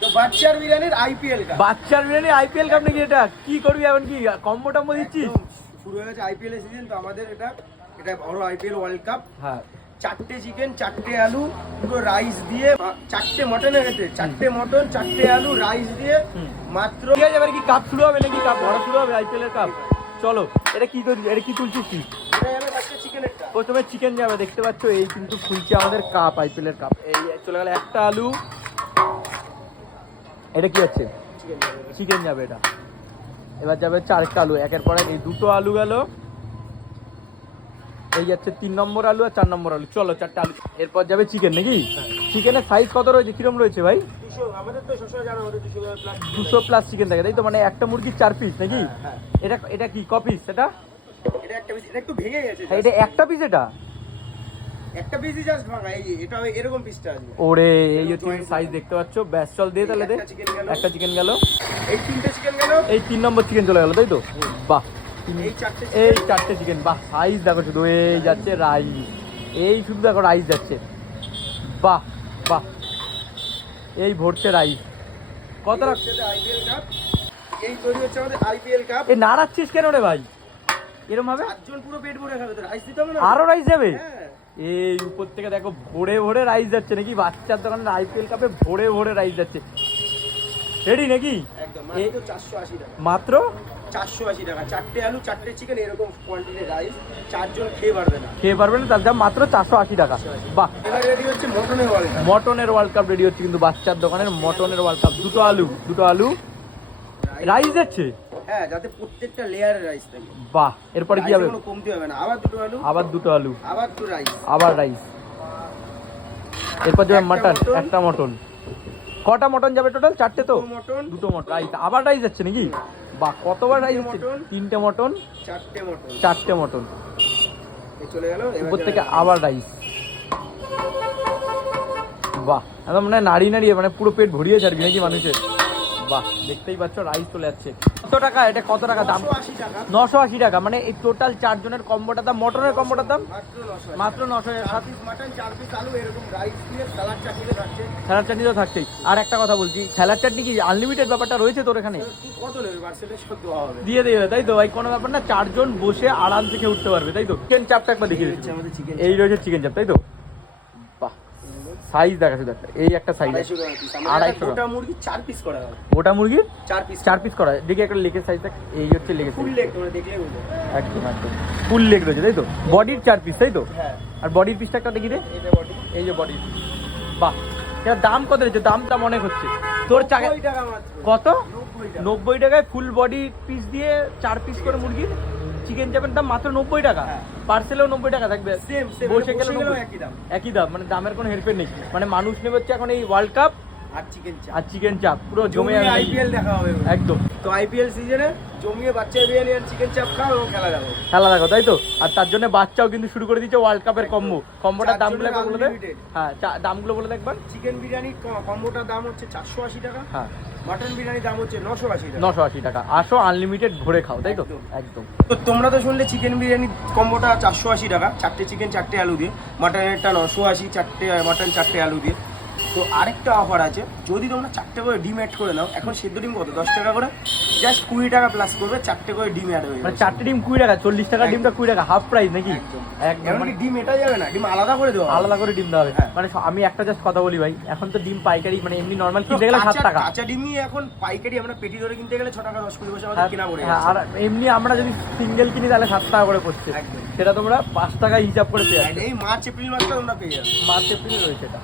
তো বাচ্চার বিরিয়ানির আইপিএল কাপ। বাচ্চার বিরিয়ানি আইপিএল কাপ নাকি? এটা কি করবি এখন? কি কম্বো টম্বো দিচ্ছিস? শুরু হয়ে গেছে আইপিএল এর সিজন, তো আমাদের এটা বড় আইপিএল ওয়ার্ল্ড কাপ। হ্যাঁ, 4টে চিকেন, 4টে আলু, পুরো রাইস দিয়ে, 4টে মটনের ক্ষেত্রে 4টে মটন, 4টে আলু, রাইস দিয়ে মাত্র। ঠিক আছে, এবার কি কাপ শুরু হবে নাকি? কাপ ভরা শুরু হবে আইপিএল এর কাপ। চলো, এটা কি করছিস? এটা কি তুলছিস কি? চিকেনেরটা প্রথমে চিকেন যাবে, দেখতে পাচ্ছ এই কিন্তু খুলছে আমাদের কাপ, আইপিএল এর কাপ। এই চলে গেল একটা আলু। এটা কি আছে? চিকেন যাবে এটা। এবার যাবে 4টা আলু, একের পর এক। এই 2টো আলু গেল, এই যাচ্ছে 3 নম্বর আলু আর 4 নম্বর আলু। চলো 4টা আলু। এরপর যাবে চিকেন নাকি? চিকেনের সাইজ কত রয়েছে, কিরম রয়েছে ভাই? 200, আমাদের তো সবসময় জানা আমাদের 200 প্লাস চিকেন থাকে, তাই তো? মানে একটা মুরগির 4 পিস নাকি? এটা এটা কি ক পিস? এটা একটা পিস, এটা একটু ভেঙে গেছে। এটা একটা পিস, এটা একটা পিসই জাস্ট ভাঙা। এই এটা এরকম পিসটা আসবে। ওরে, এই হচ্ছে সাইজ, দেখতে পাচ্ছ। ব্যাস, চল দিয়ে তাহলে দে। একটা চিকেন গেল, এই 3টে চিকেন গেল, এই 3 নম্বর চিকেন চলে গেল, তাই তো? বাহ, এই 4টে চিকেন। বাহ, সাইজ দেখো শুধু। এই যাচ্ছে রাইস, এই শুধু দেখো রাইস যাচ্ছে। বাহ বাহ, এই ভরছে রাইস। কত হচ্ছে আইপিএল কাপ। এই তৈরি হচ্ছে আমাদের আইপিএল কাপ। এই নাড়াচ্ছিস কেন রে ভাই এরকম ভাবে? 4জন পুরো পেট ভরে খাবে, তো রাইস দিতে হবে না? আরো রাইস যাবে? হ্যাঁ। এই উপর থেকে দেখো ভরে ভরে রাইস যাচ্ছে নাকি? বাচ্চার দোকানের আইপিএল কাপে ভরে ভরে রাইস যাচ্ছে। রেডি নাকি? একদম মাত্র 480 টাকা। মাত্র 480 টাকা। 4টে আলু, 4টে চিকেন, এরকম কোয়ান্টিটি রাইস। 4জন খেয়ে পারবে না। খেয়ে পারবে না, তার দাম মাত্র 480 টাকা। বাহ, এবার রেডি হচ্ছে মটনের ওয়ার্ল্ড কাপ। মটনের ওয়ার্ল্ড কাপ রেডি হচ্ছে কিন্তু বাচ্চার দোকানের মটনের ওয়ার্ল্ড কাপ। 2টো আলু রাইস যাচ্ছে। হ্যাঁ, যাতে প্রত্যেকটা লেয়ারে রাইস থাকে। বাহ, এরপরে কি হবে? কোনো কমতি হবে না। আবার 2টো আলু, আবার 2টো আলু, আবার 2 রাইস, আবার রাইস। এরপর যাবে মাটন, একটা মটন। কটা মটন যাবে টোটাল? 4টে তো? 2টো মটন রাইস, আবার রাইস যাচ্ছে নাকি? বাহ, কতবার রাইস যাচ্ছে? 3টে মটন, 4টে মটন। এই চলে গেল। উপর থেকে আবার রাইস। বাহ, একদম মানে নাড়িয়ে মানে পুরো পেট ভরিয়ে ছাড়বি নাকি মানুষের? বাহ, দেখতেই পাচ্ছ রাইস চলে যাচ্ছে। কত টাকা এটা? কত টাকা দাম? 980 টাকা। 980 টাকা। মানে এই টোটাল 4 জনের কম্বোটার দাম, মটনের কম্বোটার দাম মাত্র 900 টাকা। 4 পিস মাটন, 4 পিস আলু, এরকম রাইস দিয়ে সালাদ চাটনিতে থাকছে। স্যালাড চাটনি তো থাকছেই। আর একটা কথা বলছি, স্যালাড চাটনি কি আনলিমিটেড ব্যাপারটা রয়েছে তোর এখানে? তুই কত নেবে? পার্সেন্টেজ সব দেওয়া হবে। দিয়ে দেবে, তাই তো ভাই? কোনো ব্যাপার না, 4 জন বসে আরামসে খেয়ে উঠতে পারবে, তাই তো? চিকেন চাপটা একবার দেখিয়ে দিচ্ছি। আমাদের চিকেন, এই রয়েছে চিকেন চাপ, তাই তো? বাহ, সাইজ দেখা শুধু একটা। এই একটা সাইজ 250 গোটা মুরগি 4 পিস করা হবে। গোটা মুরগির 4 পিস করা। দেখি একটা লেগের সাইজ দেখ। এই হচ্ছে লেগের ফুল সাইজ, লেগ, তোমরা দেখলে বুঝবে। একদম একদম ফুল লেগ রয়েছে, তাই তো? বডির 4 পিস, তাই তো? হ্যাঁ, আর বডির পিসটা একটা দেখি দে। এটা বডি। এই যে বডি। বাহ, এটা দাম কত রয়েছে? দামটা মনে হচ্ছে তোর চাকে 90 টাকা মাত্র। কত? 90 টাকা। 90 টাকায় ফুল বডি পিস দিয়ে 4 পিস করে মুরগির চিকেন চাপের দাম মাত্র 90 টাকা। হ্যাঁ। পার্সেলেও 90 টাকা থাকবে, সেম বসে গেলে একই দাম। একই দাম। মানে দামের কোনো হেরফের নেই। মানে মানুষ নেবে হচ্ছে এখন এই ওয়ার্ল্ড কাপ আর চিকেন চাপ। আর চিকেন চাপ, পুরো জমে জমিয়ে যাবে আইপিএল দেখা হবে একদম। তো আইপিএল সিজনে জমিয়ে বাচ্চা বিরিয়ানি আর চিকেন চাপ খাও এবং খেলা দেখো। খেলা দেখো, তাই তো? আর তার জন্য বাচ্চাও কিন্তু শুরু করে দিচ্ছে ওয়ার্ল্ড কাপের কম্বোটার দামগুলো একবার বলে দে। হ্যাঁ, দামগুলো বলে দে একবার। চিকেন বিরিয়ানি কম্বোটার দাম হচ্ছে 480 টাকা। হ্যাঁ, মাটন বিরিয়ানির দাম হচ্ছে 980 টাকা। 980 টাকা। আসো, আনলিমিটেড ভরে খাও, তাই তো? একদম। তো তোমরা তো শুনলে চিকেন বিরিয়ানি কম্বোটা 480 টাকা, 4টে চিকেন 4টে আলু দিয়ে। মাটনেরটা 980, 4টে মাটন 4টে আলু দিয়ে। তো আরেকটা অফার আছে, যদি তোমরা 4টে করে ডিম অ্যাড করে নাও। এখন সেদ্ধ ডিম কত? 10 টাকা করে। জাস্ট 20 টাকা প্লাস করবে, 4টে করে ডিম অ্যাড হয়ে মানে যাবে। 4টে ডিম 20 টাকা, 40 টাকা ডিমটা 20 টাকা, হাফ প্রাইস নাকি? একদম। এমনকি ডিম এটা যাবে না, ডিম আলাদা করে দেওয়া হবে। আলাদা করে ডিম দেওয়া হবে। হ্যাঁ। মানে আমি একটা জাস্ট কথা বলি ভাই, এখন তো ডিম পাইকারি মানে এমনি নর্মাল কিনতে গেলে 7 টাকা। কাঁচা ডিমই এখন পাইকারি আমরা পেটি ধরে কিনতে গেলে 6 টাকা 10 পয়সা আমাদের হ্যাঁ, কেনা পড়ে হ্যাঁ, যাচ্ছে। আর এমনি আমরা যদি সিঙ্গেল কিনি তাহলে 7 টাকা করে পড়ছে। একদম। সেটা তোমরা 5 টাকা হিসাব করে পেয়ে যাবে। এই মার্চ এপ্রিল মাসটা তোমরা পেয়ে যাবে। মার্চ এপ্রিলে রয়েছে এটা।